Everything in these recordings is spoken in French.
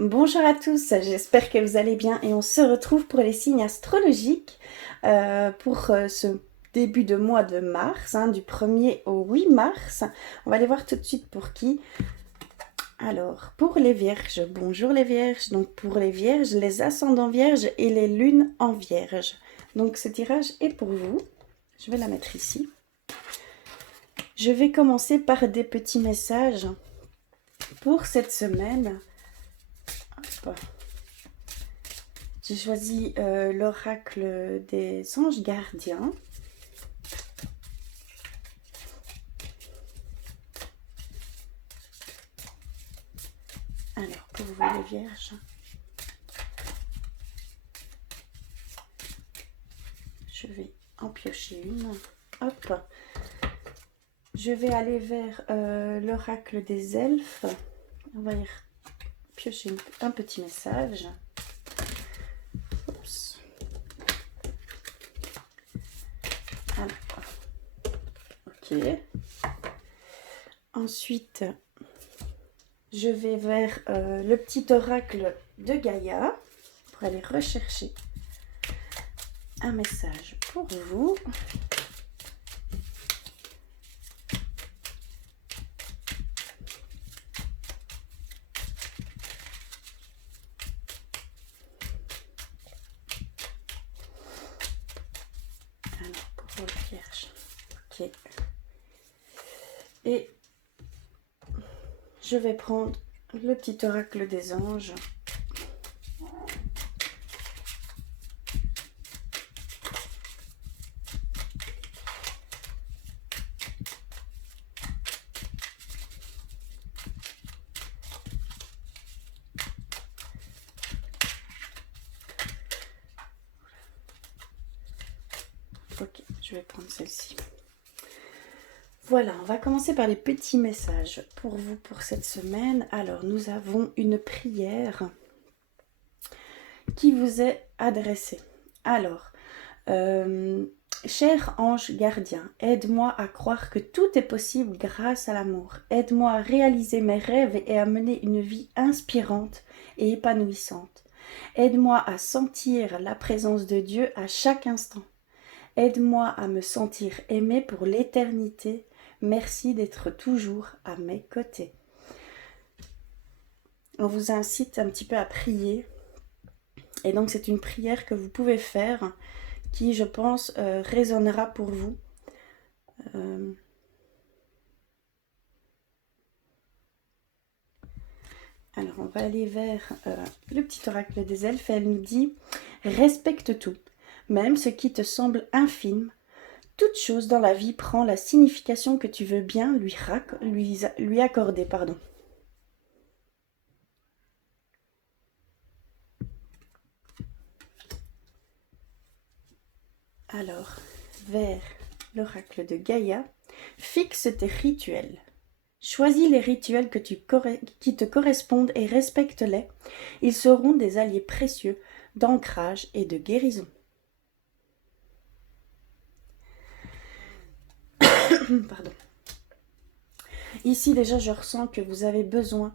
Bonjour à tous, j'espère que vous allez bien et on se retrouve pour les signes astrologiques pour ce début de mois de mars, du 1er au 8 mars. On va aller voir tout de suite pour qui. Alors, pour les vierges, bonjour les vierges. Donc pour les vierges, les ascendants vierges et les lunes en vierge. Donc ce tirage est pour vous. Je vais la mettre ici. Je vais commencer par des petits messages pour cette semaine. Hop. J'ai choisi l'oracle des anges gardiens. Alors, pour vous les vierges, je vais en piocher une. Hop. Je vais aller vers l'oracle des elfes. On va y piocher un petit message. Oups. Alors, ok. Ensuite, je vais vers le petit oracle de Gaïa pour aller rechercher un message pour vous. Alors, pour les vierges. Ok. Et je vais prendre le petit oracle des anges. Ok, je vais prendre celle-ci. Voilà, on va commencer par les petits messages pour vous pour cette semaine. Alors, nous avons une prière qui vous est adressée. Alors, cher ange gardien, aide-moi à croire que tout est possible grâce à l'amour. Aide-moi à réaliser mes rêves et à mener une vie inspirante et épanouissante. Aide-moi à sentir la présence de Dieu à chaque instant. Aide-moi à me sentir aimée pour l'éternité. Merci d'être toujours à mes côtés. On vous incite un petit peu à prier. Et donc c'est une prière que vous pouvez faire qui, je pense, résonnera pour vous. Alors on va aller vers le petit oracle des elfes. Elle nous dit « Respecte tout, même ce qui te semble infime. Toute chose dans la vie prend la signification que tu veux bien lui accorder. » Alors, vers l'oracle de Gaïa, fixe tes rituels. Choisis les rituels qui te correspondent et respecte-les. Ils seront des alliés précieux d'ancrage et de guérison. Pardon. Ici déjà je ressens que vous avez besoin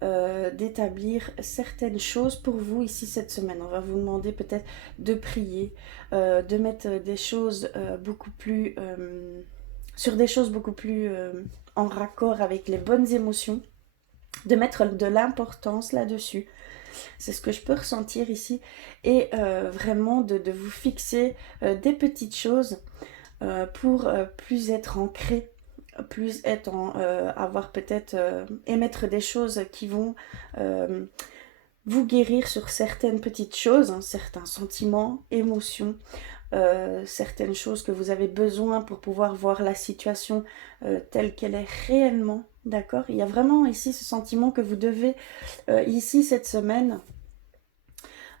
d'établir certaines choses pour vous ici cette semaine. On va vous demander peut-être de prier, de mettre des choses beaucoup plus sur des choses beaucoup plus en raccord avec les bonnes émotions, de mettre de l'importance là-dessus. C'est ce que je peux ressentir ici et vraiment de vous fixer des petites choses pour plus être ancré, plus être avoir peut-être émettre des choses qui vont vous guérir sur certaines petites choses, certains sentiments, émotions, certaines choses que vous avez besoin pour pouvoir voir la situation telle qu'elle est réellement, d'accord? Il y a vraiment ici ce sentiment que vous devez ici cette semaine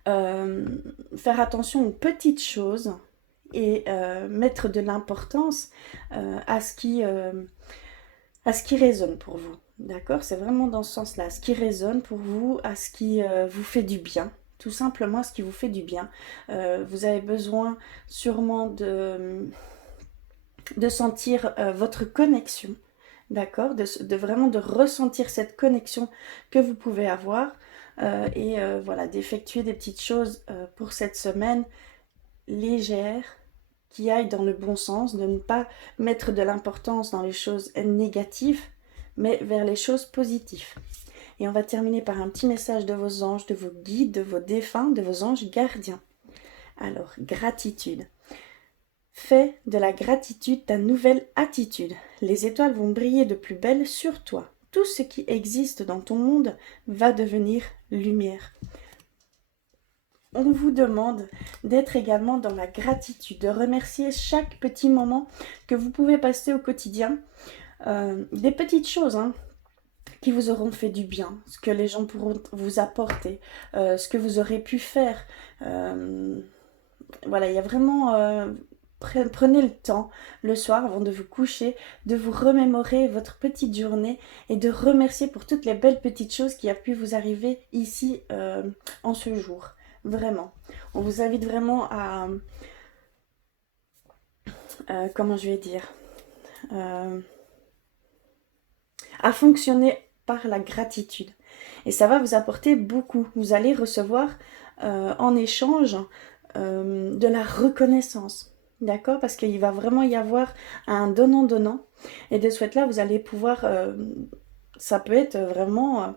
faire attention aux petites choses et mettre de l'importance à ce qui résonne pour vous. D'accord? C'est vraiment dans ce sens-là. Ce qui résonne pour vous, à ce qui vous fait du bien. Tout simplement à ce qui vous fait du bien. Vous avez besoin sûrement de sentir votre connexion. D'accord? De vraiment de ressentir cette connexion que vous pouvez avoir voilà, d'effectuer des petites choses pour cette semaine légère, qui aille dans le bon sens, de ne pas mettre de l'importance dans les choses négatives, mais vers les choses positives. Et on va terminer par un petit message de vos anges, de vos guides, de vos défunts, de vos anges gardiens. Alors, gratitude. Fais de la gratitude ta nouvelle attitude. Les étoiles vont briller de plus belle sur toi. Tout ce qui existe dans ton monde va devenir lumière. On vous demande d'être également dans la gratitude, de remercier chaque petit moment que vous pouvez passer au quotidien. Des petites choses qui vous auront fait du bien, ce que les gens pourront vous apporter, ce que vous aurez pu faire. Voilà, il y a vraiment... prenez le temps, le soir, avant de vous coucher, de vous remémorer votre petite journée et de remercier pour toutes les belles petites choses qui a pu vous arriver ici en ce jour. Vraiment. On vous invite vraiment à... comment je vais dire à fonctionner par la gratitude. Et ça va vous apporter beaucoup. Vous allez recevoir en échange de la reconnaissance. D'accord? Parce qu'il va vraiment y avoir un donnant-donnant. Et de ce fait-là, vous allez pouvoir... ça peut être vraiment...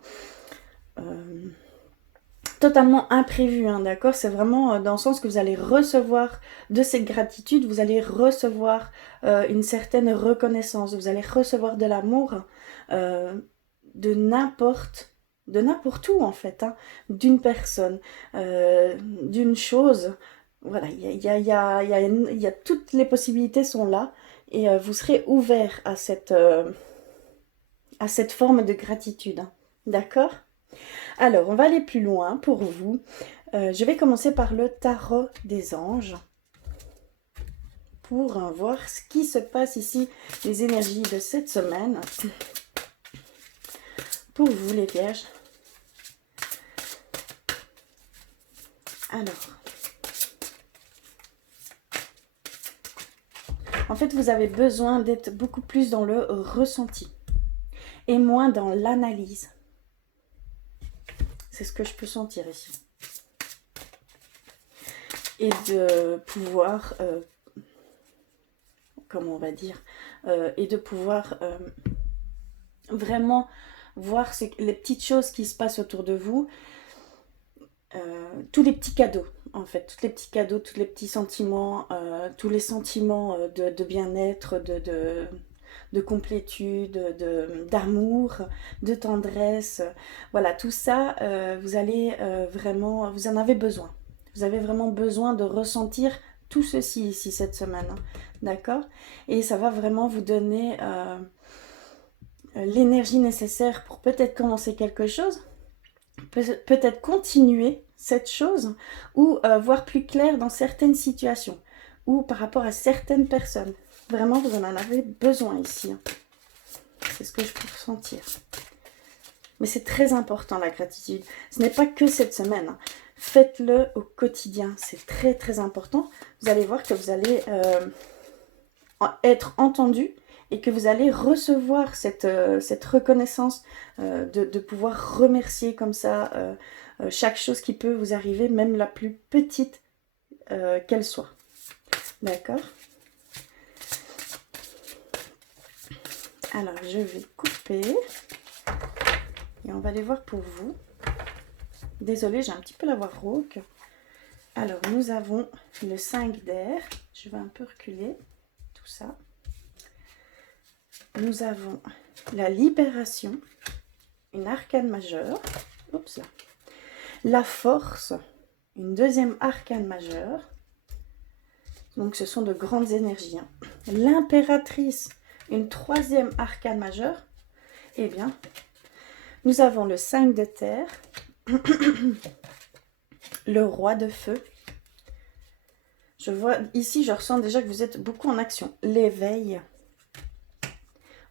totalement imprévu, d'accord? C'est vraiment dans le sens que vous allez recevoir de cette gratitude, vous allez recevoir une certaine reconnaissance, vous allez recevoir de l'amour de n'importe où en fait, d'une personne, d'une chose. Voilà, il y a toutes les possibilités sont là et vous serez ouvert à cette forme de gratitude, d'accord? Alors, on va aller plus loin pour vous. Je vais commencer par le tarot des anges pour voir ce qui se passe ici, les énergies de cette semaine. Pour vous, les vierges. Alors, en fait, vous avez besoin d'être beaucoup plus dans le ressenti et moins dans l'analyse. C'est ce que je peux sentir ici. Et de pouvoir, comment on va dire, et de pouvoir vraiment voir les petites choses qui se passent autour de vous, tous les petits cadeaux, en fait, tous les petits cadeaux, tous les petits sentiments, tous les sentiments de bien-être, de complétude, d'amour, de tendresse. Voilà, tout ça, vous allez vraiment, vous en avez besoin. Vous avez vraiment besoin de ressentir tout ceci ici cette semaine, d'accord? Et ça va vraiment vous donner l'énergie nécessaire pour peut-être commencer quelque chose, peut-être continuer cette chose ou voir plus clair dans certaines situations ou par rapport à certaines personnes. Vraiment, vous en avez besoin ici. C'est ce que je peux ressentir. Mais c'est très important la gratitude. Ce n'est pas que cette semaine. Faites-le au quotidien. C'est très très important. Vous allez voir que vous allez être entendu et que vous allez recevoir cette reconnaissance de pouvoir remercier comme ça chaque chose qui peut vous arriver, même la plus petite qu'elle soit. D'accord? Alors, je vais couper et on va aller voir pour vous. Désolée, j'ai un petit peu la voix rauque. Alors, nous avons le 5 d'air. Je vais un peu reculer tout ça. Nous avons la libération, une arcane majeure. Oups là. La force, une deuxième arcane majeure. Donc, ce sont de grandes énergies. L'impératrice, une troisième arcane majeure. Eh bien, nous avons le 5 de terre, le roi de feu. Je vois ici, je ressens déjà que vous êtes beaucoup en action. L'éveil,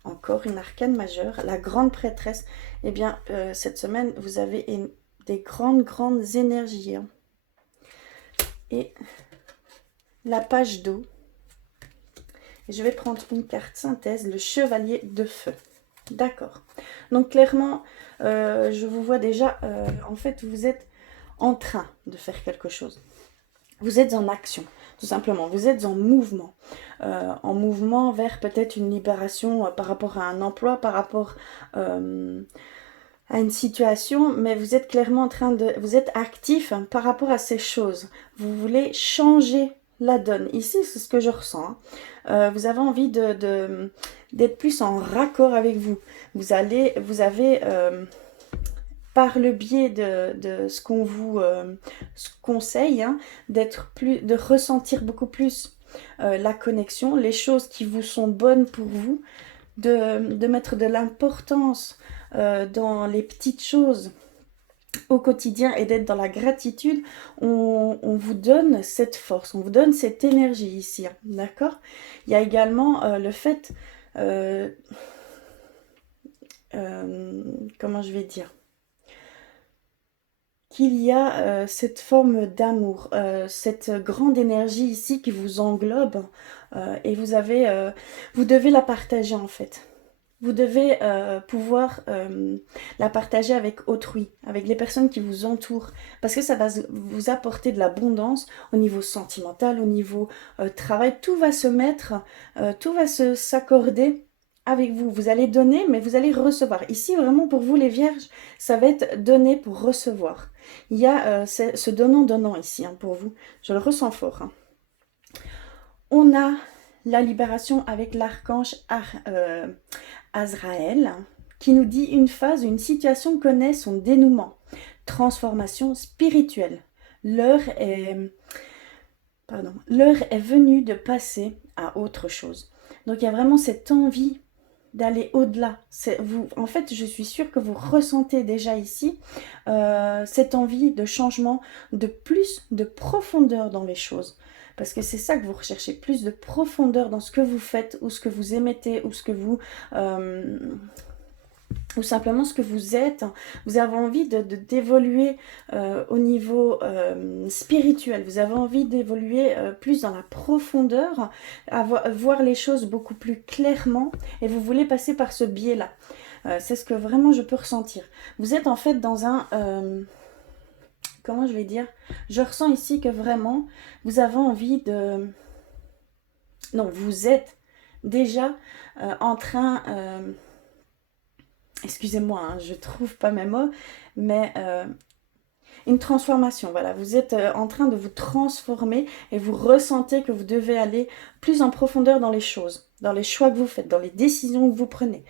encore une arcane majeure, la grande prêtresse. Eh bien, cette semaine, vous avez des grandes énergies. Et la page d'eau. Et je vais prendre une carte synthèse, le chevalier de feu. D'accord. Donc clairement, je vous vois déjà, en fait, vous êtes en train de faire quelque chose. Vous êtes en action, tout simplement. Vous êtes en mouvement vers peut-être une libération par rapport à un emploi, par rapport à une situation, mais vous êtes clairement en train de... Vous êtes actif hein, par rapport à ces choses. Vous voulez changer la donne. Ici, c'est ce que je ressens. Hein. Vous avez envie d'être plus en raccord avec vous. Vous avez... par le biais de ce qu'on vous conseille, hein, de ressentir beaucoup plus la connexion, les choses qui vous sont bonnes pour vous, de mettre de l'importance dans les petites choses au quotidien et d'être dans la gratitude, on vous donne cette force, on vous donne cette énergie ici, hein, d'accord? Il y a également le fait, euh, comment je vais dire, qu'il y a cette forme d'amour, cette grande énergie ici qui vous englobe et vous devez la partager en fait. Vous devez pouvoir la partager avec autrui, avec les personnes qui vous entourent, parce que ça va vous apporter de l'abondance au niveau sentimental, au niveau travail. Tout va se mettre, tout va s'accorder avec vous. Vous allez donner, mais vous allez recevoir. Ici, vraiment, pour vous, les vierges, ça va être donner pour recevoir. Il y a ce donnant-donnant ici, hein, pour vous. Je le ressens fort. Hein. On a la libération avec l'archange Azraël, qui nous dit une phase, une situation connaît son dénouement. Transformation spirituelle. L'heure est venue de passer à autre chose. Donc il y a vraiment cette envie d'aller au-delà. En fait, je suis sûre que vous ressentez déjà ici cette envie de changement, de plus de profondeur dans les choses. Parce que c'est ça que vous recherchez, plus de profondeur dans ce que vous faites, ou ce que vous émettez, ou ce que vous... ou simplement ce que vous êtes. Vous avez envie d'évoluer au niveau spirituel. Vous avez envie d'évoluer plus dans la profondeur, voir les choses beaucoup plus clairement, et vous voulez passer par ce biais-là. C'est ce que vraiment je peux ressentir. Vous êtes en fait dans un... comment je vais dire? Je ressens ici que vraiment, vous avez envie de... Non, vous êtes déjà en train... excusez-moi, hein, je trouve pas mes mots, mais une transformation, voilà. Vous êtes en train de vous transformer et vous ressentez que vous devez aller plus en profondeur dans les choses, dans les choix que vous faites, dans les décisions que vous prenez.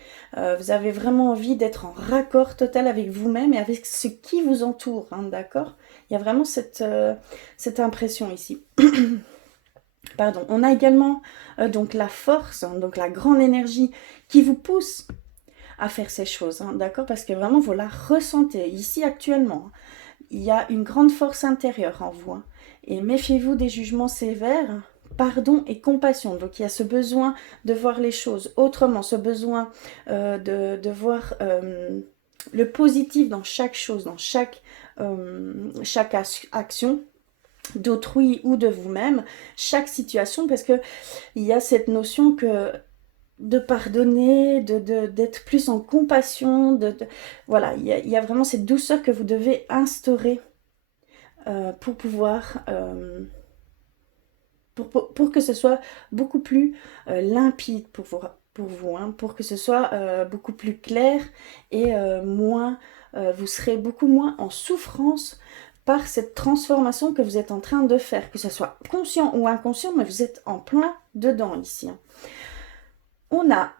Vous avez vraiment envie d'être en raccord total avec vous-même et avec ce qui vous entoure, hein, d'accord? Il y a vraiment cette impression ici. Pardon. On a également donc la force, hein, donc la grande énergie qui vous pousse à faire ces choses, hein, d'accord? Parce que vraiment, vous la ressentez ici actuellement. Il y a une grande force intérieure en vous. Hein, et méfiez-vous des jugements sévères, pardon et compassion. Donc il y a ce besoin de voir les choses autrement, ce besoin de voir le positif dans chaque chose, dans chaque action d'autrui ou de vous-même, chaque situation, parce que il y a cette notion que de pardonner, d'être plus en compassion, voilà, il y a vraiment cette douceur que vous devez instaurer pour pouvoir, pour que ce soit beaucoup plus limpide pour vous hein, pour que ce soit beaucoup plus clair et vous serez beaucoup moins en souffrance par cette transformation que vous êtes en train de faire, que ce soit conscient ou inconscient, mais vous êtes en plein dedans ici. Hein. On a,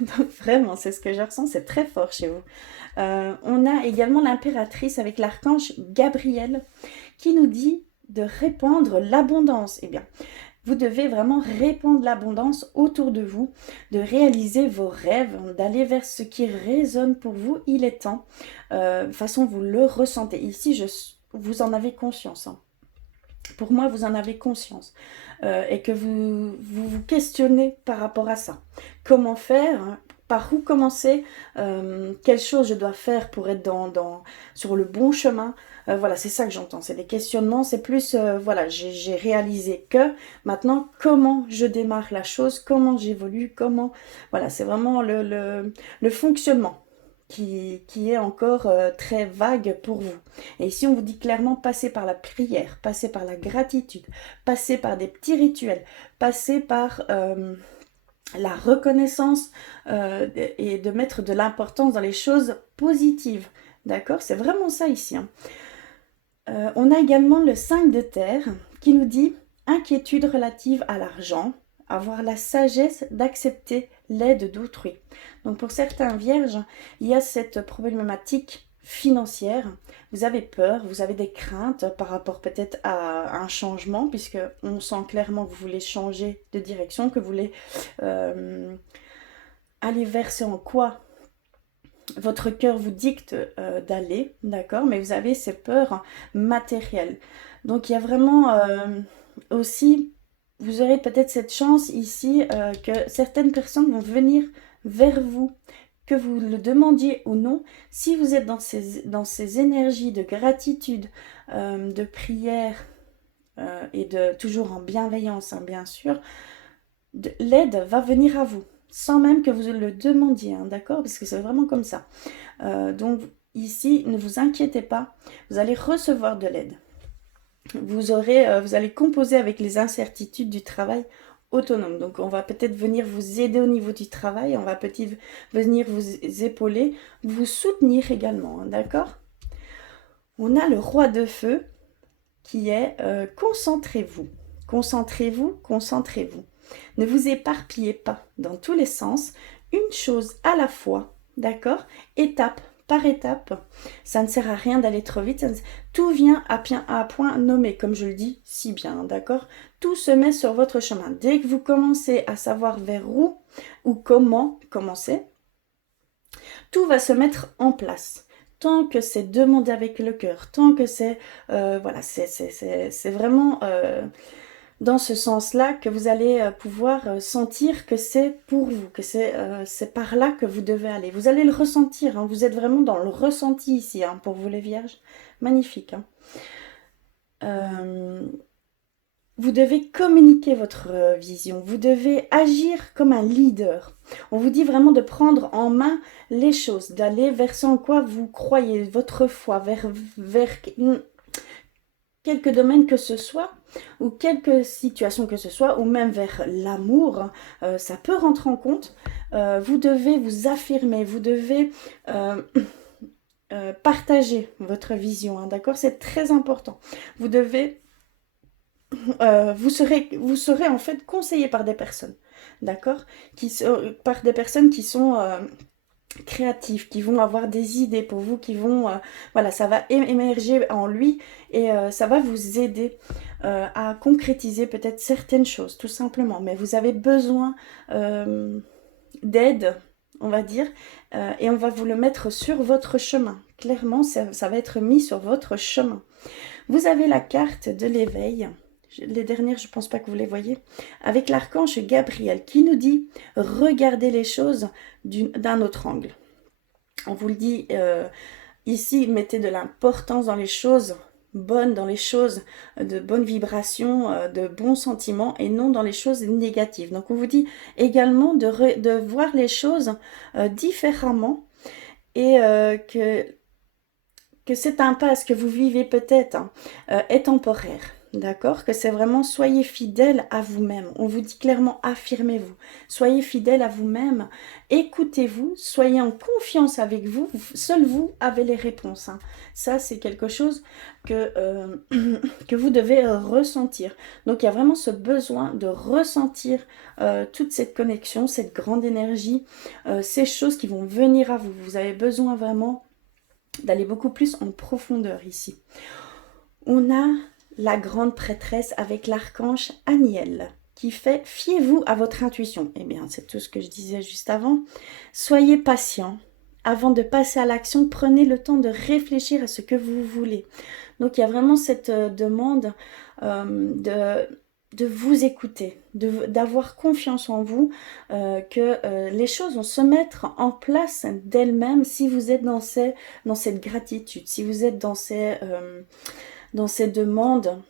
donc vraiment c'est ce que je ressens, c'est très fort chez vous. On a également l'impératrice avec l'archange Gabriel qui nous dit de répandre l'abondance. Eh bien, vous devez vraiment répandre l'abondance autour de vous, de réaliser vos rêves, d'aller vers ce qui résonne pour vous. Il est temps. De toute façon, vous le ressentez. Ici, vous en avez conscience. Hein. Pour moi, vous en avez conscience. Et que vous questionnez par rapport à ça. Comment faire hein, par où commencer, quelles choses je dois faire pour être sur le bon chemin. Voilà, c'est ça que j'entends, c'est des questionnements, c'est plus, voilà, j'ai réalisé que, maintenant, comment je démarre la chose, comment j'évolue, comment, voilà, c'est vraiment le fonctionnement qui est encore très vague pour vous. Et ici, on vous dit clairement, passez par la prière, passez par la gratitude, passez par des petits rituels, passez par la reconnaissance et de mettre de l'importance dans les choses positives. D'accord? C'est vraiment ça ici. Hein. On a également le 5 de terre qui nous dit inquiétude relative à l'argent, avoir la sagesse d'accepter l'aide d'autrui. Donc pour certains vierges, il y a cette problématique financière. Vous avez peur, vous avez des craintes par rapport peut-être à un changement, puisque on sent clairement que vous voulez changer de direction, que vous voulez aller vers ce en quoi votre cœur vous dicte d'aller, d'accord, mais vous avez ces peurs matérielles. Donc il y a vraiment aussi, vous aurez peut-être cette chance ici que certaines personnes vont venir vers vous, que vous le demandiez ou non, si vous êtes dans ces énergies de gratitude, de prière et de toujours en bienveillance, hein, bien sûr, l'aide va venir à vous sans même que vous le demandiez, hein, d'accord? Parce que c'est vraiment comme ça. Donc ici, ne vous inquiétez pas, vous allez recevoir de l'aide. Vous allez composer avec les incertitudes du travail autonome. Donc on va peut-être venir vous aider au niveau du travail, on va peut-être venir vous épauler, vous soutenir également, hein, d'accord? On a le roi de feu qui est concentrez-vous. Concentrez-vous, concentrez-vous. Ne vous éparpillez pas dans tous les sens, une chose à la fois, d'accord? Étape par étape. Ça ne sert à rien d'aller trop vite. Tout vient à point nommé, comme je le dis si bien, d'accord? Tout se met sur votre chemin. Dès que vous commencez à savoir vers où ou comment commencer, tout va se mettre en place. Tant que c'est demandé avec le cœur, tant que c'est voilà, c'est vraiment dans ce sens-là que vous allez pouvoir sentir que c'est pour vous, que c'est par là que vous devez aller. Vous allez le ressentir, hein, vous êtes vraiment dans le ressenti ici, hein, pour vous les vierges. Magnifique. Hein. Vous devez communiquer votre vision, vous devez agir comme un leader. On vous dit vraiment de prendre en main les choses, d'aller vers ce en quoi vous croyez, votre foi, vers quelques domaines que ce soit, ou quelques situations que ce soit, ou même vers l'amour, ça peut rentrer en compte. Vous devez vous affirmer, vous devez partager votre vision, hein, d'accord? C'est très important. Vous devez vous serez en fait conseillé par des personnes, d'accord, par des personnes qui sont créatives, qui vont avoir des idées pour vous, qui vont, voilà, ça va émerger en lui et ça va vous aider à concrétiser peut-être certaines choses, tout simplement. Mais vous avez besoin d'aide, on va dire, et on va vous le mettre sur votre chemin. Clairement, ça va être mis sur votre chemin. Vous avez la carte de l'éveil. Les dernières, je ne pense pas que vous les voyez, avec l'archange Gabriel qui nous dit « Regardez les choses d'un autre angle ». On vous le dit ici, mettez de l'importance dans les choses bonnes, dans les choses de bonnes vibrations, de bons sentiments et non dans les choses négatives. Donc on vous dit également de voir les choses différemment et que cette impasse que vous vivez peut-être est temporaire. D'accord? Que c'est vraiment, soyez fidèle à vous-même. On vous dit clairement, affirmez-vous. Soyez fidèle à vous-même. Écoutez-vous. Soyez en confiance avec vous. Seul vous avez les réponses. Hein. Ça, c'est quelque chose que vous devez ressentir. Donc, il y a vraiment ce besoin de ressentir toute cette connexion, cette grande énergie, ces choses qui vont venir à vous. Vous avez besoin vraiment d'aller beaucoup plus en profondeur ici. On a la grande prêtresse avec l'archange Aniel qui fait « Fiez-vous à votre intuition ». Eh bien, c'est tout ce que je disais juste avant. Soyez patient. Avant de passer à l'action, prenez le temps de réfléchir à ce que vous voulez. Donc, il y a vraiment cette demande de vous écouter, d'avoir confiance en vous, que les choses vont se mettre en place d'elles-mêmes si vous êtes dans cette gratitude, si vous êtes dans ces demandes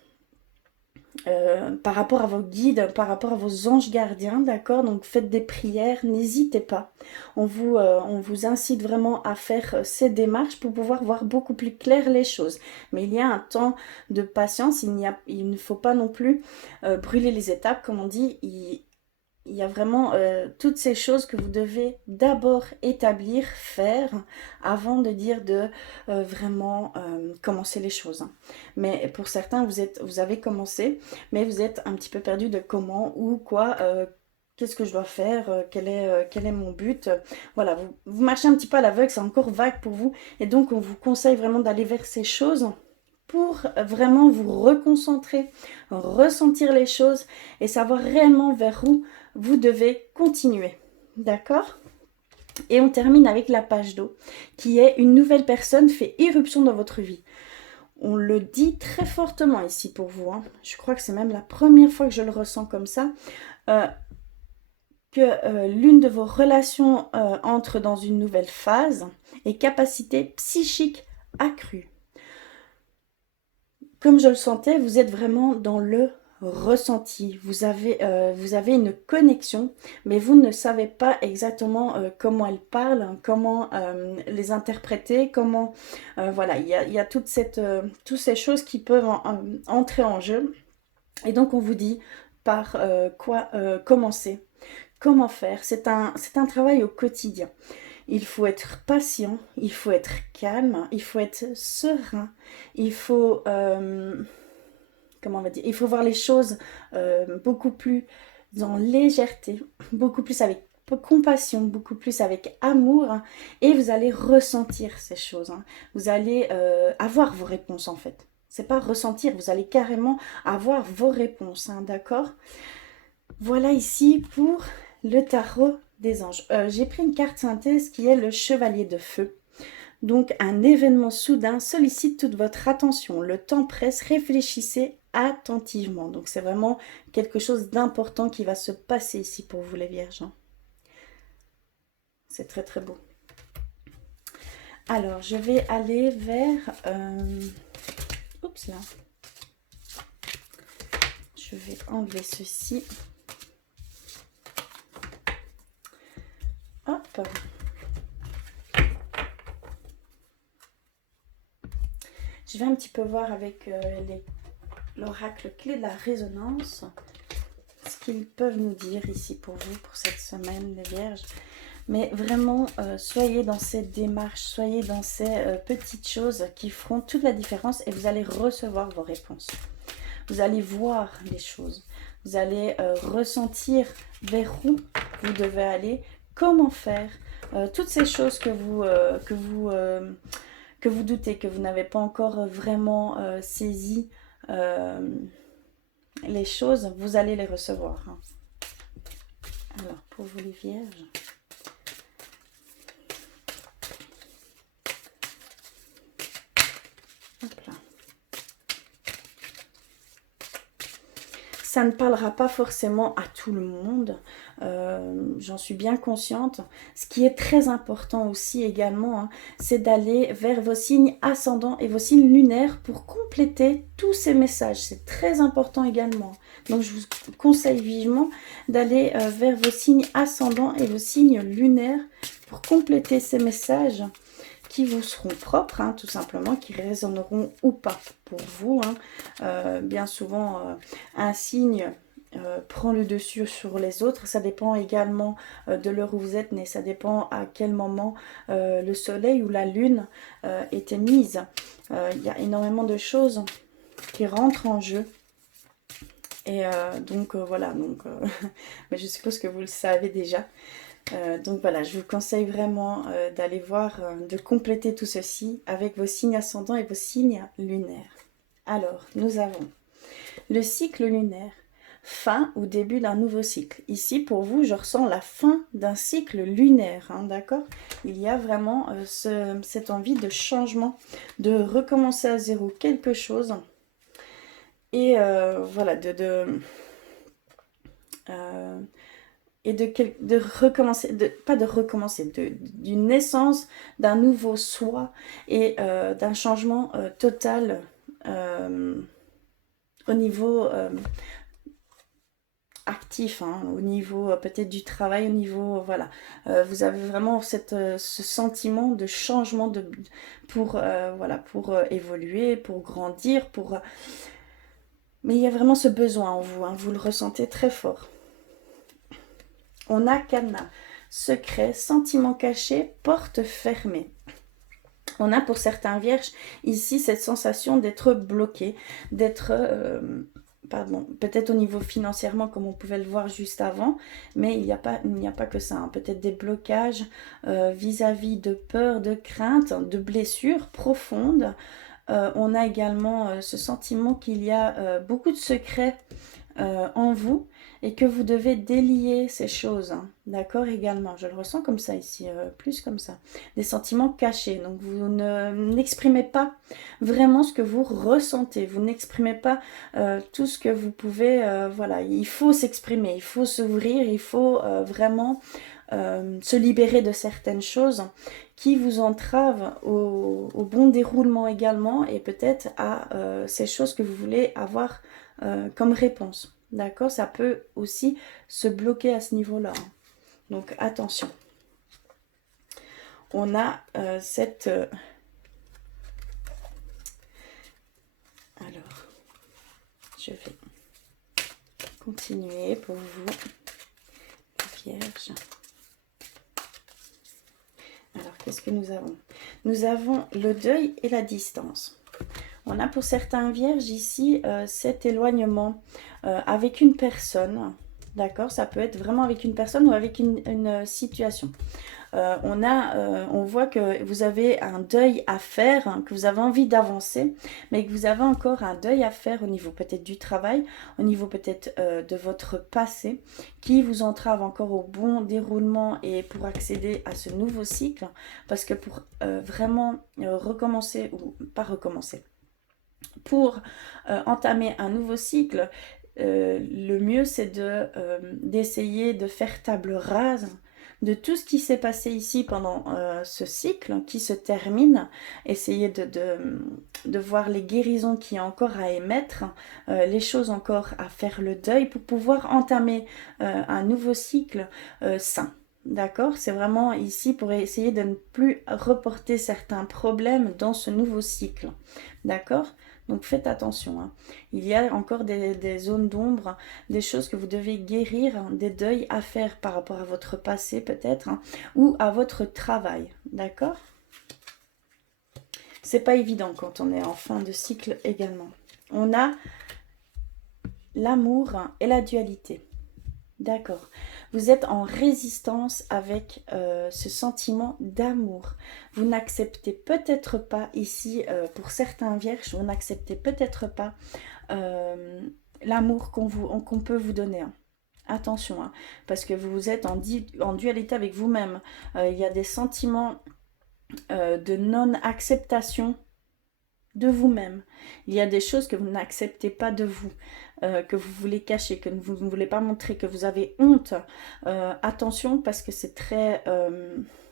par rapport à vos guides, par rapport à vos anges gardiens, d'accord? Donc faites des prières, n'hésitez pas. On vous incite vraiment à faire ces démarches pour pouvoir voir beaucoup plus clair les choses. Mais il y a un temps de patience, il ne faut pas non plus brûler les étapes, comme on dit. Il y a vraiment toutes ces choses que vous devez d'abord établir, faire, avant de dire de vraiment commencer les choses, hein. Mais pour certains, vous avez commencé, mais vous êtes un petit peu perdu de comment, ou quoi, qu'est-ce que je dois faire, quel est mon but. Voilà, vous marchez un petit peu à l'aveugle, c'est encore vague pour vous. Et donc, on vous conseille vraiment d'aller vers ces choses pour vraiment vous reconcentrer, ressentir les choses et savoir réellement vers où vous devez continuer. D'accord? Et on termine avec la page d'eau, qui est une nouvelle personne fait irruption dans votre vie. On le dit très fortement ici pour vous, hein. Je crois que c'est même la première fois que je le ressens comme ça. Que l'une de vos relations entre dans une nouvelle phase et capacité psychique accrue. Comme je le sentais, vous êtes vraiment dans le ressenti. Vous avez une connexion, mais vous ne savez pas exactement comment elles parlent, comment les interpréter, comment... voilà, il y a toutes ces choses qui peuvent entrer en jeu. Et donc, on vous dit par quoi commencer, comment faire. C'est un travail au quotidien. Il faut être patient, il faut être calme, il faut être serein, il faut, comment on va dire, il faut voir les choses beaucoup plus en légèreté, beaucoup plus avec compassion, beaucoup plus avec amour, hein, et vous allez ressentir ces choses, hein. Vous allez avoir vos réponses en fait. C'est pas ressentir, vous allez carrément avoir vos réponses, hein, d'accord? Voilà ici pour le tarot des anges. J'ai pris une carte synthèse qui est le chevalier de feu. Donc un événement soudain sollicite toute votre attention. Le temps presse, réfléchissez attentivement. Donc c'est vraiment quelque chose d'important qui va se passer ici pour vous les vierges, hein. C'est très très beau. Alors je vais aller vers... Oups là. Je vais enlever ceci. Hop. Je vais un petit peu voir avec l'oracle clé de la résonance ce qu'ils peuvent nous dire ici pour vous, pour cette semaine, les vierges. Mais vraiment, soyez dans cette démarche, soyez dans ces petites choses qui feront toute la différence et vous allez recevoir vos réponses. Vous allez voir les choses, vous allez ressentir vers où vous devez aller, comment faire, toutes ces choses que vous doutez, que vous n'avez pas encore vraiment saisi les choses, vous allez les recevoir, hein. Alors, pour vous les vierges, hop là. Ça ne parlera pas forcément à tout le monde, j'en suis bien consciente. Ce qui est très important aussi également, hein, c'est d'aller vers vos signes ascendants et vos signes lunaires pour compléter tous ces messages. C'est très important également. Donc je vous conseille vivement d'aller vers vos signes ascendants et vos signes lunaires pour compléter ces messages qui vous seront propres, hein, tout simplement, qui résonneront ou pas pour vous, hein. Bien souvent, un signe prend le dessus sur les autres. Ça dépend également de l'heure où vous êtes né. Ça dépend à quel moment le soleil ou la lune est émise. Il y a énormément de choses qui rentrent en jeu. Et donc voilà, mais je suppose que vous le savez déjà. Donc voilà, je vous conseille vraiment d'aller voir, de compléter tout ceci avec vos signes ascendants et vos signes lunaires. Alors, nous avons le cycle lunaire, fin ou début d'un nouveau cycle. Ici, pour vous, je ressens la fin d'un cycle lunaire, hein, d'accord? Il y a vraiment cette envie de changement, de recommencer à zéro quelque chose. Et voilà, et de recommencer, pas de recommencer, d'une naissance d'un nouveau soi et d'un changement total au niveau actif, hein, au niveau peut-être du travail, au niveau, voilà. Vous avez vraiment ce sentiment de changement pour, voilà, pour évoluer, pour grandir, pour... mais il y a vraiment ce besoin en vous, hein, vous le ressentez très fort. On a cadenas, secret, sentiment caché, porte fermée. On a pour certains vierges ici cette sensation d'être bloqué, d'être, pardon, peut-être au niveau financièrement comme on pouvait le voir juste avant, mais il n'y a pas que ça, hein. Peut-être des blocages vis-à-vis de peur, de crainte, de blessures profondes. On a également ce sentiment qu'il y a beaucoup de secrets en vous et que vous devez délier ces choses, hein. D'accord, également, je le ressens comme ça ici, plus comme ça, des sentiments cachés, donc vous n'exprimez pas vraiment ce que vous ressentez, vous n'exprimez pas tout ce que vous pouvez, voilà, il faut s'exprimer, il faut s'ouvrir, il faut vraiment se libérer de certaines choses qui vous entravent au bon déroulement également et peut-être à ces choses que vous voulez avoir comme réponse. D'accord, ça peut aussi se bloquer à ce niveau-là. Donc attention. On a cette... alors, je vais continuer pour vous, Vierge. Alors, qu'est-ce que nous avons? Nous avons le deuil et la distance. On a pour certains vierges ici cet éloignement avec une personne, d'accord? Ça peut être vraiment avec une personne ou avec une situation. On voit que vous avez un deuil à faire, hein, que vous avez envie d'avancer, mais que vous avez encore un deuil à faire au niveau peut-être du travail, au niveau peut-être de votre passé, qui vous entrave encore au bon déroulement et pour accéder à ce nouveau cycle, parce que pour vraiment recommencer, ou pas recommencer, pour entamer un nouveau cycle, le mieux c'est d'essayer de faire table rase de tout ce qui s'est passé ici pendant ce cycle qui se termine, essayer de voir les guérisons qu'il y a encore à émettre, les choses encore à faire le deuil pour pouvoir entamer un nouveau cycle sain. D'accord, c'est vraiment ici pour essayer de ne plus reporter certains problèmes dans ce nouveau cycle. D'accord, donc faites attention, hein. Il y a encore des zones d'ombre, des choses que vous devez guérir, hein, des deuils à faire par rapport à votre passé peut-être, hein, ou à votre travail. D'accord, c'est pas évident quand on est en fin de cycle également. On a l'amour et la dualité. D'accord. Vous êtes en résistance avec ce sentiment d'amour. Vous n'acceptez peut-être pas ici, pour certains vierges, vous n'acceptez peut-être pas l'amour qu'on peut vous donner, hein. Attention, hein, parce que vous êtes en dualité avec vous-même. Il y a des sentiments de non-acceptation de vous-même. Il y a des choses que vous n'acceptez pas de vous, que vous voulez cacher, que vous ne voulez pas montrer, que vous avez honte. Attention parce que c'est très...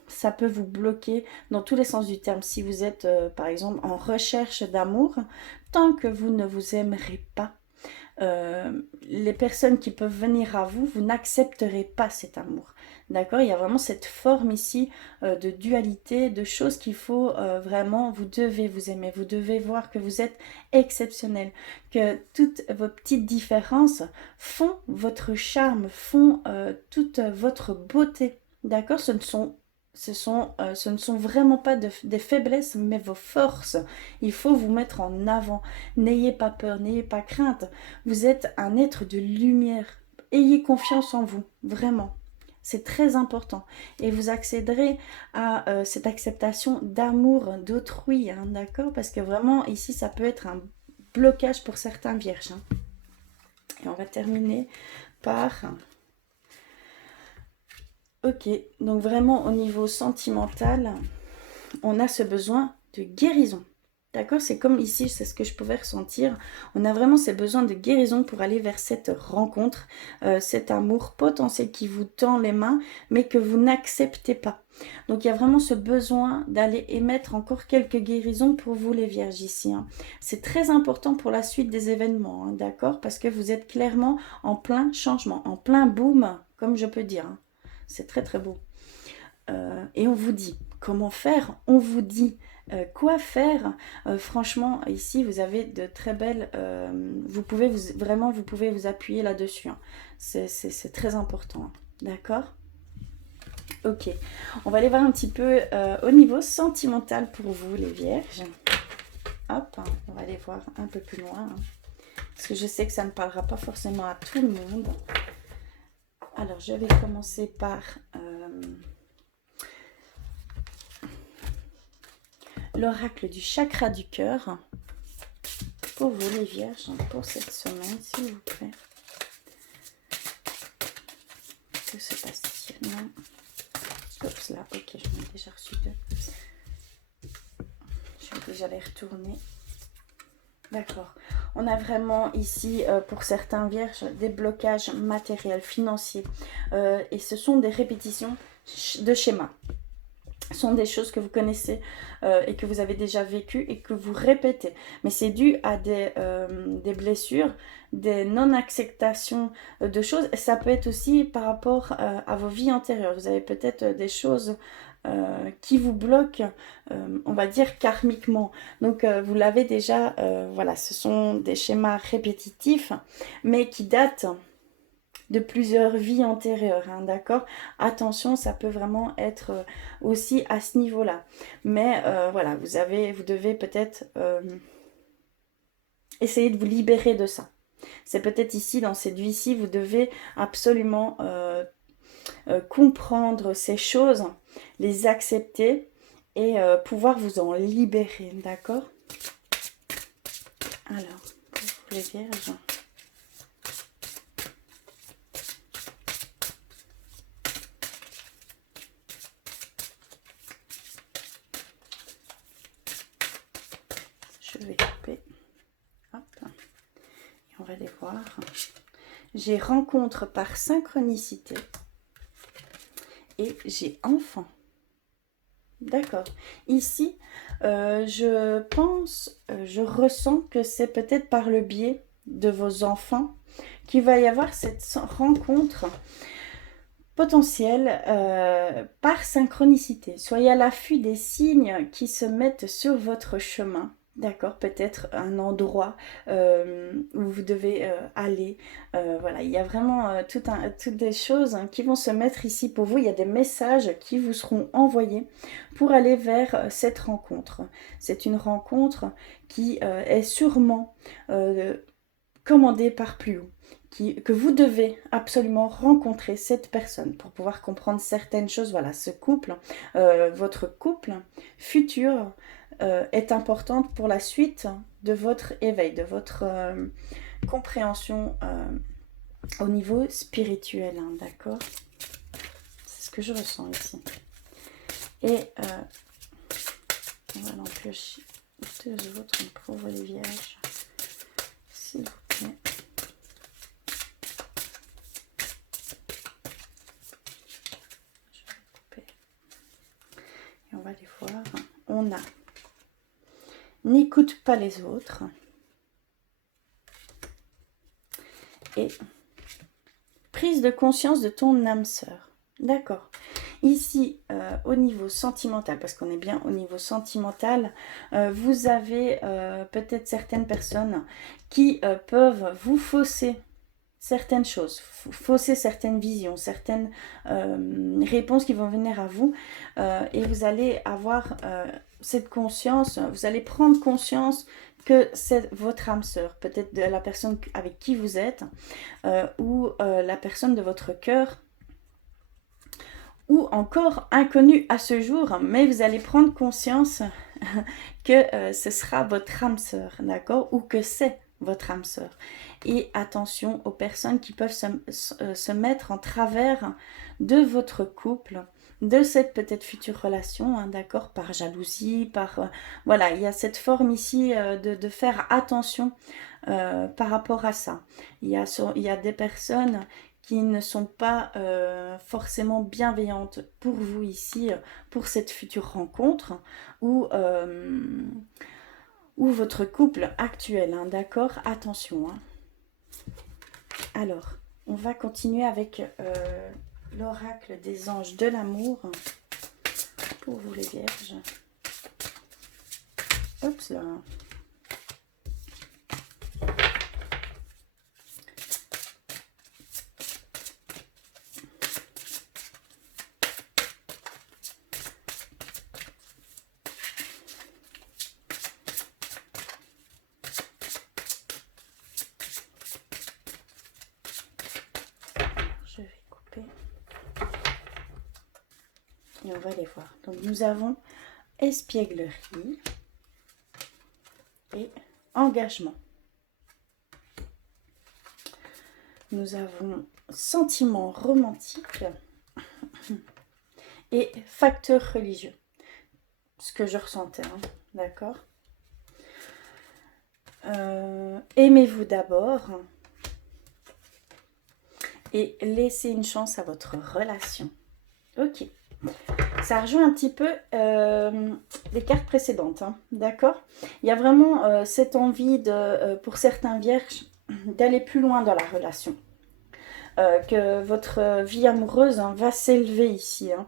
ça peut vous bloquer dans tous les sens du terme. Si vous êtes, par exemple, en recherche d'amour, tant que vous ne vous aimerez pas, les personnes qui peuvent venir à vous, vous n'accepterez pas cet amour. D'accord, il y a vraiment cette forme ici de dualité, de choses qu'il faut vraiment, vous devez vous aimer, vous devez voir que vous êtes exceptionnel, que toutes vos petites différences font votre charme, font toute votre beauté. D'accord, ce ne sont vraiment pas des faiblesses, mais vos forces. Il faut vous mettre en avant. N'ayez pas peur, n'ayez pas crainte. Vous êtes un être de lumière. Ayez confiance en vous, vraiment. C'est très important. Et vous accéderez à cette acceptation d'amour d'autrui, hein, d'accord? Parce que vraiment, ici, ça peut être un blocage pour certains vierges, hein. Et on va terminer par... Ok, donc vraiment au niveau sentimental, on a ce besoin de guérison. D'accord? C'est comme ici, c'est ce que je pouvais ressentir. On a vraiment ces besoins de guérison pour aller vers cette rencontre, cet amour potentiel qui vous tend les mains, mais que vous n'acceptez pas. Donc il y a vraiment ce besoin d'aller émettre encore quelques guérisons pour vous les vierges ici, hein. C'est très important pour la suite des événements, hein, d'accord? Parce que vous êtes clairement en plein changement, en plein boom, comme je peux dire, hein. C'est très très beau. Et on vous dit comment faire, on vous dit quoi faire. Franchement, ici, vous avez de très belles... vous pouvez vous pouvez vous appuyer là-dessus, hein. C'est très important, hein. D'accord? Ok. On va aller voir un petit peu au niveau sentimental pour vous, les vierges. Hop, hein, on va aller voir un peu plus loin, hein, parce que je sais que ça ne parlera pas forcément à tout le monde. Alors, je vais commencer par... l'oracle du chakra du cœur pour vous les vierges pour cette semaine, s'il vous plaît. Que se passe-t-il? Non. Oups, là, ok, j'en ai déjà reçu deux. Je vais déjà les retourner. D'accord. On a vraiment ici, pour certains vierges, des blocages matériels, financiers. Et ce sont des répétitions de schémas. Ce sont des choses que vous connaissez et que vous avez déjà vécues et que vous répétez. Mais c'est dû à des blessures, des non-acceptations de choses. Et ça peut être aussi par rapport à vos vies antérieures. Vous avez peut-être des choses qui vous bloquent, on va dire karmiquement. Donc vous l'avez déjà, voilà, ce sont des schémas répétitifs, mais qui datent de plusieurs vies antérieures, hein, d'accord? Attention, ça peut vraiment être aussi à ce niveau-là. Mais voilà, vous devez peut-être essayer de vous libérer de ça. C'est peut-être ici, dans cette vie-ci, vous devez absolument comprendre ces choses, les accepter et pouvoir vous en libérer, d'accord? Alors, pour les vierges... Je vais couper. Hop. Et on va les voir. J'ai rencontre par synchronicité. Et j'ai enfant. D'accord. Ici, je pense, je ressens que c'est peut-être par le biais de vos enfants qu'il va y avoir cette rencontre potentielle par synchronicité. Soyez à l'affût des signes qui se mettent sur votre chemin. D'accord, peut-être un endroit où vous devez aller. Voilà, il y a vraiment toutes des choses, hein, qui vont se mettre ici pour vous. Il y a des messages qui vous seront envoyés pour aller vers cette rencontre. C'est une rencontre qui est sûrement commandée par plus haut. Que vous devez absolument rencontrer cette personne pour pouvoir comprendre certaines choses. Voilà, ce couple, votre couple futur est importante pour la suite de votre éveil, de votre compréhension au niveau spirituel, hein, d'accord? C'est ce que je ressens ici. Et on va l'empiocher de votre pauvre les vierges, s'il vous plaît. On va les voir. On a n'écoute pas les autres et prise de conscience de ton âme sœur. D'accord. Ici, au niveau sentimental, parce qu'on est bien au niveau sentimental, vous avez peut-être certaines personnes qui peuvent vous fausser certaines choses, fausser certaines visions, certaines réponses qui vont venir à vous, et vous allez avoir cette conscience, vous allez prendre conscience que c'est votre âme sœur, peut-être de la personne avec qui vous êtes, ou la personne de votre cœur, ou encore inconnue à ce jour, mais vous allez prendre conscience que ce sera votre âme sœur, d'accord, ou que c'est votre âme sœur. Et attention aux personnes qui peuvent se mettre en travers de votre couple, de cette peut-être future relation, hein, d'accord, par jalousie, voilà, il y a cette forme ici de faire attention par rapport à ça. Il y a des personnes qui ne sont pas forcément bienveillantes pour vous ici, pour cette future rencontre, ou votre couple actuel, hein, d'accord? Attention. Hein. Alors, on va continuer avec l'oracle des anges de l'amour pour vous les vierges. Hop là. Je vais couper. Et on va les voir. Donc nous avons espièglerie et engagement. Nous avons sentiment romantique et facteur religieux. Ce que je ressentais, hein, d'accord. Aimez-vous d'abord et laissez une chance à votre relation. Ok. Ça rejoint un petit peu les cartes précédentes, hein, d'accord. Il y a vraiment cette envie pour certains vierges d'aller plus loin dans la relation. Que votre vie amoureuse, hein, va s'élever ici, hein,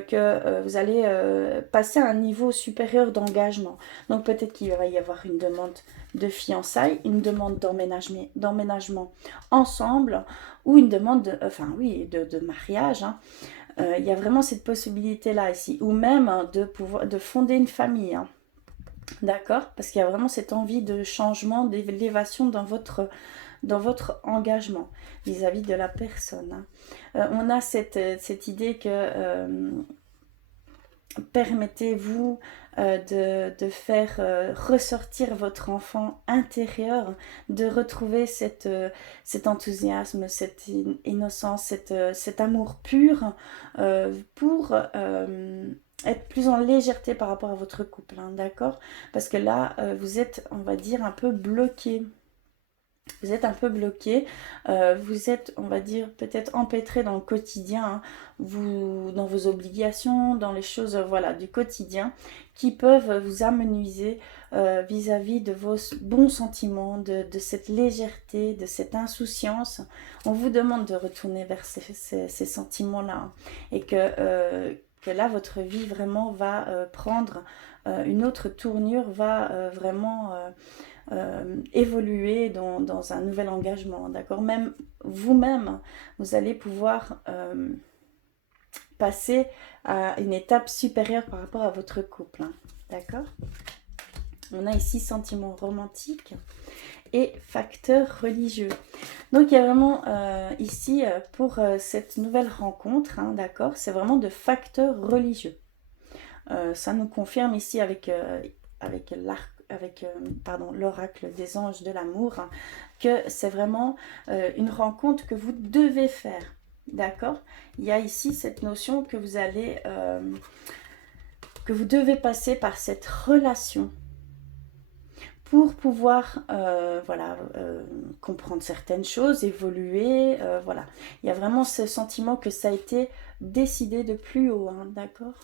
que vous allez passer à un niveau supérieur d'engagement. Donc peut-être qu'il va y avoir une demande de fiançailles, une demande d'emménagement ensemble, ou une demande de mariage, hein. Il y a vraiment cette possibilité-là ici, ou même hein, de fonder une famille, hein. D'accord? Parce qu'il y a vraiment cette envie de changement, d'élévation dans votre engagement vis-à-vis de la personne, hein. On a cette idée que permettez-vous de faire ressortir votre enfant intérieur, de retrouver cet enthousiasme, cette innocence, cet amour pur pour être plus en légèreté par rapport à votre couple, hein, d'accord? Parce que là, vous êtes, on va dire, un peu bloqué. Vous êtes un peu bloqué, vous êtes, on va dire, peut-être empêtré dans le quotidien, hein, dans vos obligations, dans les choses voilà, du quotidien, qui peuvent vous amenuiser vis-à-vis de vos bons sentiments, de cette légèreté, de cette insouciance. On vous demande de retourner vers ces sentiments-là, hein, et que là, votre vie vraiment va prendre une autre tournure, va vraiment... évoluer dans un nouvel engagement, d'accord? Même vous-même, vous allez pouvoir passer à une étape supérieure par rapport à votre couple, hein, d'accord? On a ici sentiment romantique et facteur religieux. Donc il y a vraiment ici, pour cette nouvelle rencontre, hein, d'accord, c'est vraiment de facteurs religieux. Ça nous confirme ici avec l'oracle des anges de l'amour, hein, que c'est vraiment une rencontre que vous devez faire, d'accord? Il y a ici cette notion que vous devez passer par cette relation pour pouvoir comprendre certaines choses, évoluer, voilà. Il y a vraiment ce sentiment que ça a été décidé de plus haut, hein, d'accord?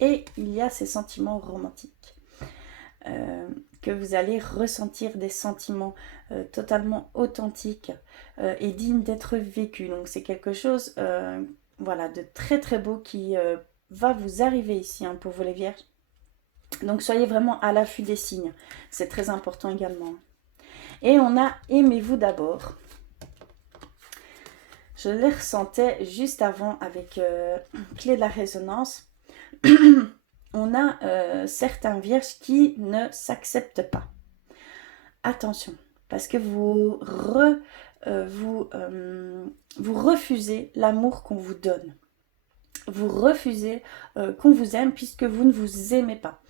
Et il y a ces sentiments romantiques. Que vous allez ressentir des sentiments totalement authentiques et dignes d'être vécus. Donc c'est quelque chose de très très beau qui va vous arriver ici, hein, pour vous les vierges. Donc soyez vraiment à l'affût des signes. C'est très important également. Et on a aimez-vous d'abord. Je les ressentais juste avant avec clé de la résonance. On a certains vierges qui ne s'acceptent pas. Attention, parce que vous refusez l'amour qu'on vous donne. Vous refusez qu'on vous aime puisque vous ne vous aimez pas.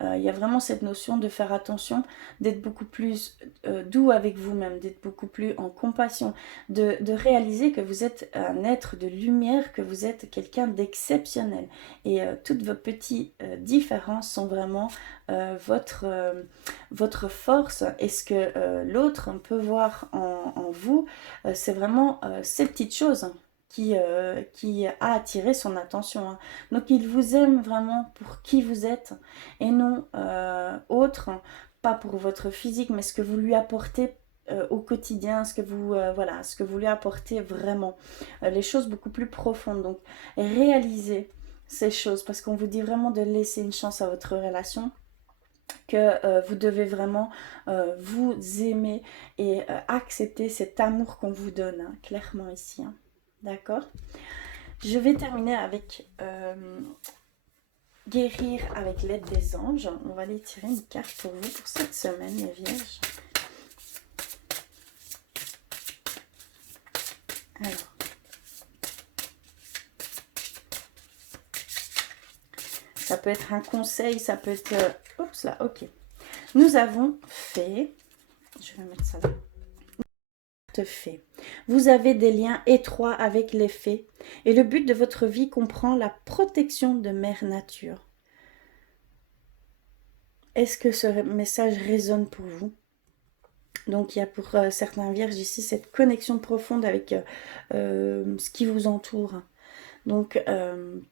il y a vraiment cette notion de faire attention, d'être beaucoup plus doux avec vous-même, d'être beaucoup plus en compassion, de réaliser que vous êtes un être de lumière, que vous êtes quelqu'un d'exceptionnel. Et toutes vos petites différences sont vraiment votre force. Et ce que l'autre peut voir en vous, c'est vraiment ces petites choses qui a attiré son attention. Hein. Donc il vous aime vraiment pour qui vous êtes et non autre, pas pour votre physique, mais ce que vous lui apportez au quotidien, ce que vous voilà, ce que vous lui apportez vraiment, les choses beaucoup plus profondes. Donc réalisez ces choses parce qu'on vous dit vraiment de laisser une chance à votre relation, que vous devez vraiment vous aimer et accepter cet amour qu'on vous donne, hein, clairement ici. Hein. D'accord. Je vais terminer avec guérir avec l'aide des anges. On va aller tirer une carte pour vous pour cette semaine, les vierges. Alors. Ça peut être un conseil, ça peut être... Oups là, ok. Nous avons fait... Je vais mettre ça là. Fait. Vous avez des liens étroits avec les fées et le but de votre vie comprend la protection de Mère Nature. Est-ce que ce message résonne pour vous? Donc il y a pour certains vierges ici cette connexion profonde avec ce qui vous entoure. Donc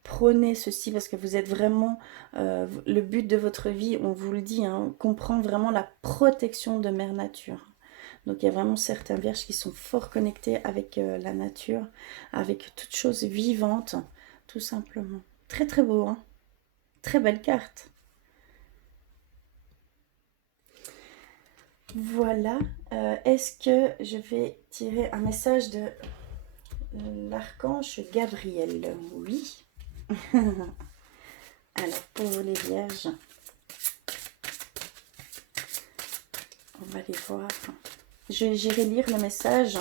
prenez ceci parce que vous êtes vraiment, le but de votre vie, on vous le dit, hein, comprend vraiment la protection de Mère Nature. Donc il y a vraiment certains vierges qui sont fort connectés avec la nature, avec toute chose vivante, tout simplement. Très très beau, hein? Très belle carte. Voilà. Est-ce que je vais tirer un message de l'archange Gabriel? Oui. Alors pour les vierges, on va les voir. J'irai lire le message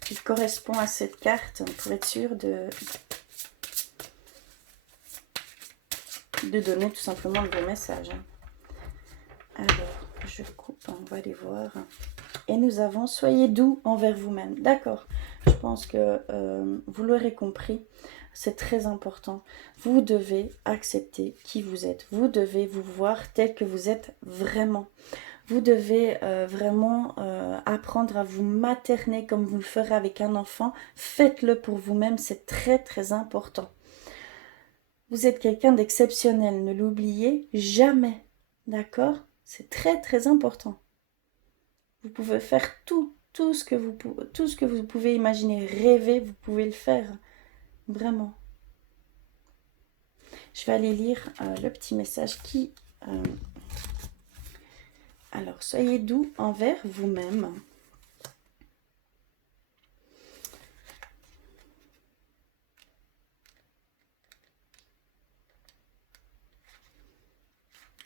qui correspond à cette carte pour être sûr de donner tout simplement le bon message. Alors, je coupe, on va les voir. Et nous avons « Soyez doux envers vous-même ». D'accord, je pense que vous l'aurez compris, c'est très important. Vous devez accepter qui vous êtes. Vous devez vous voir tel que vous êtes vraiment. Vous devez vraiment apprendre à vous materner comme vous le ferez avec un enfant. Faites-le pour vous-même, c'est très très important. Vous êtes quelqu'un d'exceptionnel, ne l'oubliez jamais, d'accord? C'est très très important. Vous pouvez faire tout ce que vous pouvez imaginer, rêver, vous pouvez le faire, vraiment. Je vais aller lire le petit message qui... Alors, soyez doux envers vous-même.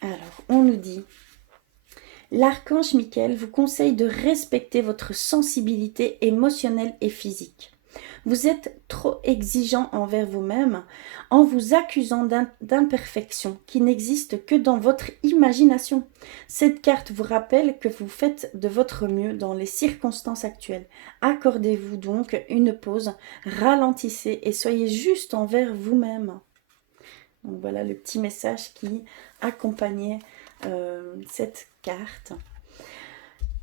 Alors, on nous dit, l'archange Michael vous conseille de respecter votre sensibilité émotionnelle et physique. Vous êtes trop exigeant envers vous-même en vous accusant d'imperfection qui n'existe que dans votre imagination. Cette carte vous rappelle que vous faites de votre mieux dans les circonstances actuelles. Accordez-vous donc une pause, ralentissez et soyez juste envers vous-même. Donc voilà le petit message qui accompagnait cette carte.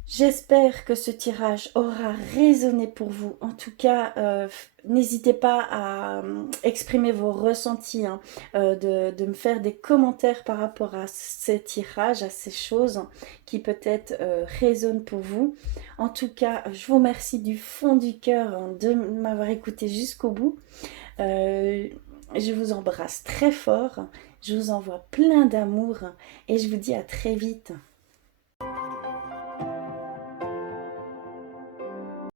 J'espère que ce tirage aura résonné pour vous. En tout cas, n'hésitez pas à exprimer vos ressentis, hein, de me faire des commentaires par rapport à ces tirages, à ces choses qui peut-être résonnent pour vous. En tout cas, je vous remercie du fond du cœur, hein, de m'avoir écouté jusqu'au bout. Je vous embrasse très fort. Je vous envoie plein d'amour et je vous dis à très vite.